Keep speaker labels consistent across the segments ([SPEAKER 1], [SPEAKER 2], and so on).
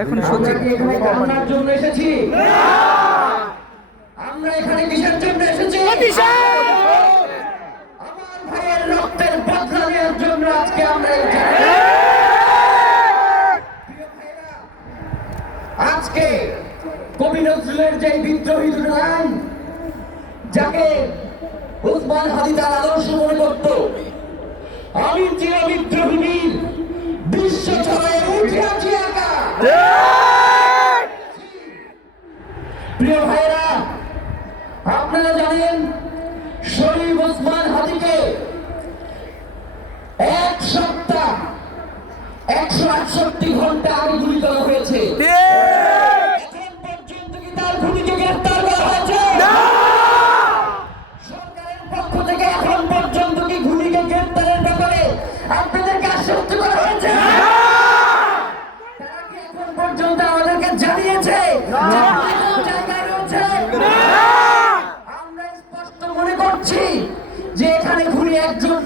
[SPEAKER 1] এখন সচিব
[SPEAKER 2] আমরা জন্য এসেছি? আমরা এখানে কিসের জন্য এসেছি? আমার ভাইয়ের রক্তের বদলা নেওয়ার জন্য আজকে আমরা এখানে আজকে কবি নজরুলের যে বিদ্রোহী যাকে উসমান হাদি তার আদর্শ মনে করত আমি চির বিদ্রোহী বিশ্ব ছড়ায় উঠে আছি প্রিয় ভাইরা আপনারা জানেন শরীফ ওসমান হাতিকে এক সপ্তাহ একশো আটষট্টি ঘণ্টা আগে গুলি করা হয়েছে।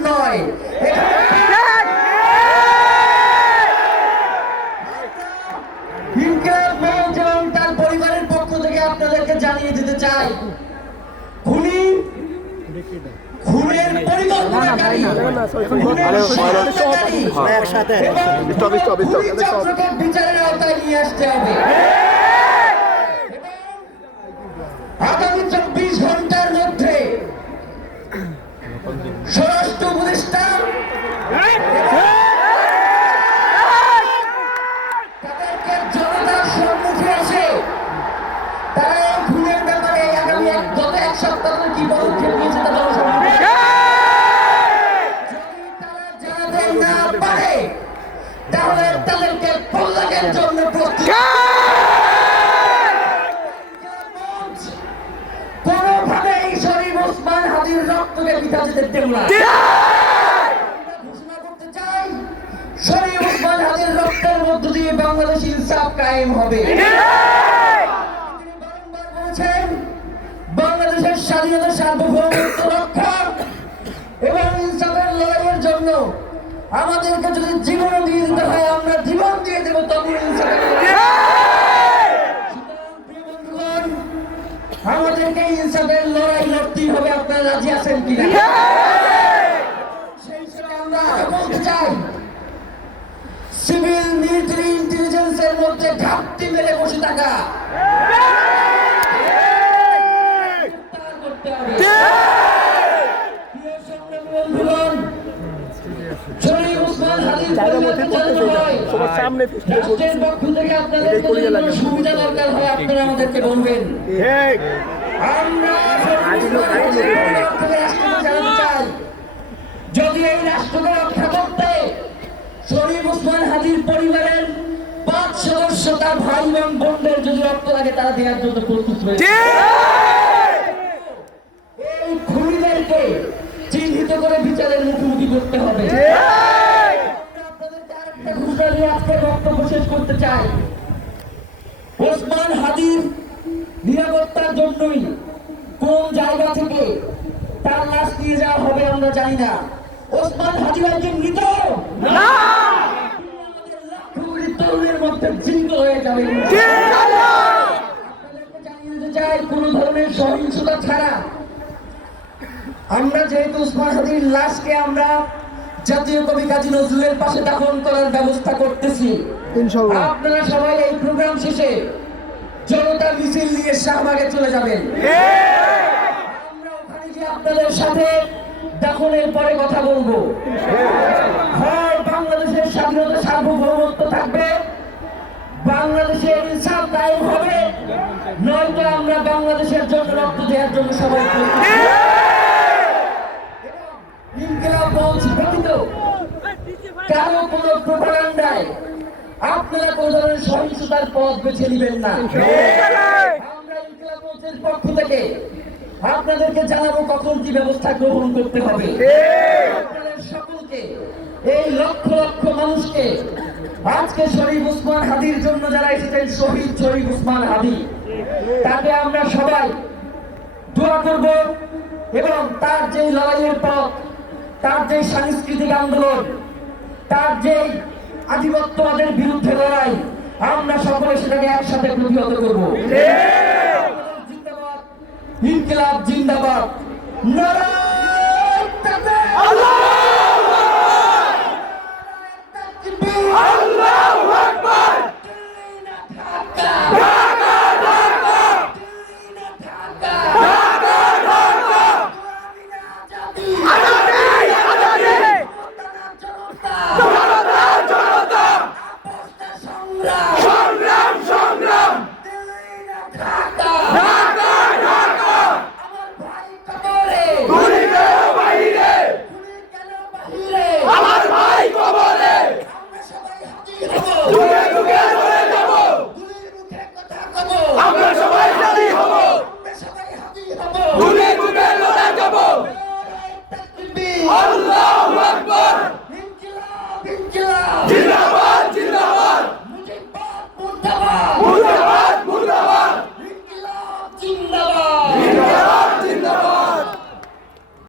[SPEAKER 2] নয় ইনকিলাব মঞ্চ এবং তার পরিবারের পক্ষ থেকে আপনাদেরকে জানিয়ে দিতে চাই খুনি খুনের পরিকল্পনাকারী বিচারের আওতায় নিয়ে আসতে হবে জানাতে না পারে তাহলে তাদেরকে পল্লাকের জন্য কোনোভাবেই শরীফ ওসমান হাদির রক্তকে যেতে দেব না। ঘোষণা করতে চাই শরীফ ওসমান হাদির রক্তের মধ্য দিয়ে বাংলাদেশ ইনসাফ কায়েম হবে। বাংলাদেশের স্বাধীনতা সার্বভৌমত্ব রক্ষা আমাদেরকে যদি জীবন দিয়ে দিতে হয় আমরা জীবন দিয়ে দেবো তবে আমাদেরকে ইনসাফের লড়াই লড়তেই হবে। আপনারা রাজি আছেন কিনা? সেই হিসেবে আমরা বলতে চাই সিভিল মিলিটারি ইন্টেলিজেন্সের মধ্যে ঘাটতি মেরে বসে থাকা গ্রেফতার করতে হবে। প্রিয় সংগ্রামী বন্ধুগণ, শরীফ
[SPEAKER 3] সবার সামনে
[SPEAKER 2] যদি সুবিধা দরকার হয় আপনারা আমাদেরকে বলবেন।
[SPEAKER 3] ঠিক।
[SPEAKER 2] আমরা যদি এই রাষ্ট্রকে রক্ষা করতে শরীফ ওসমান হাদির পরিবারের পাঁচ সদস্য তার ভাই এবং বোনদের যদি রক্ত লাগে তারা দেওয়ার জন্য প্রস্তুত হয়েছে এই খুনিদেরকে চিহ্নিত করে বিচারের মুখোমুখি করতে হবে। আপনাদেরকে ঘোষণা দিয়ে আজকের বক্তব্য শেষ করতে চাই। ওসমান হাদির নিরাপত্তার জন্যই কোন জায়গা থেকে তার লাশ নিয়ে যাওয়া হবে আমরা জানি না। ওসমান মৃত। তরুণের মধ্যে হয়ে যাবে। চাই কোন ধরনের সহিংসতা ছাড়া আমরা যেহেতু ওসমান হাদির লাশকে আমরা জাতীয় কবি কাজী নজরুলের পাশে দাফন করার ব্যবস্থা করতেছি। আপনারা সবাই এই প্রোগ্রাম শেষে জনতা মিছিল নিয়ে শাহবাগে চলে যাবেন। আমরা ওখানে গিয়ে আপনাদের সাথে দাফনের পরে কথা বলব। হয় বাংলাদেশের স্বাধীনতা সার্বভৌমত্ব থাকবে। বাংলাদেশের ইনসাফ কায়েম হবে। নয়তো আমরা বাংলাদেশের জন্য রক্ত দেওয়ার জন্য সবাই। ইনকিলাব মঞ্চ কারও কোনো প্রোপাগান্ডায় আপনারা কোন ধরনের সহিংসতার পথ বেছে নেবেন না। আমরা ইনকিলাব মঞ্চের পক্ষ থেকে আপনাদেরকে জানাব কখন কি ব্যবস্থা গ্রহণ করতে হবে। সকলকে এই লক্ষ লক্ষ মানুষকে আজকে শরীফ উসমান হাদির জন্য যারা এসেছেন শহীদ শরীফ উসমান হাদি তাকে আমরা সবাই দোয়া করব এবং তার যে লড়াইয়ের পথ তার যে সাংস্কৃতিক আন্দোলন তার যে আধিপত্যবাদের বিরুদ্ধে লড়াই আমরা সকলে সেটাকে একসাথে প্রতিহত করব। ইনকিলাব জিন্দাবাদ। নারায়ণ!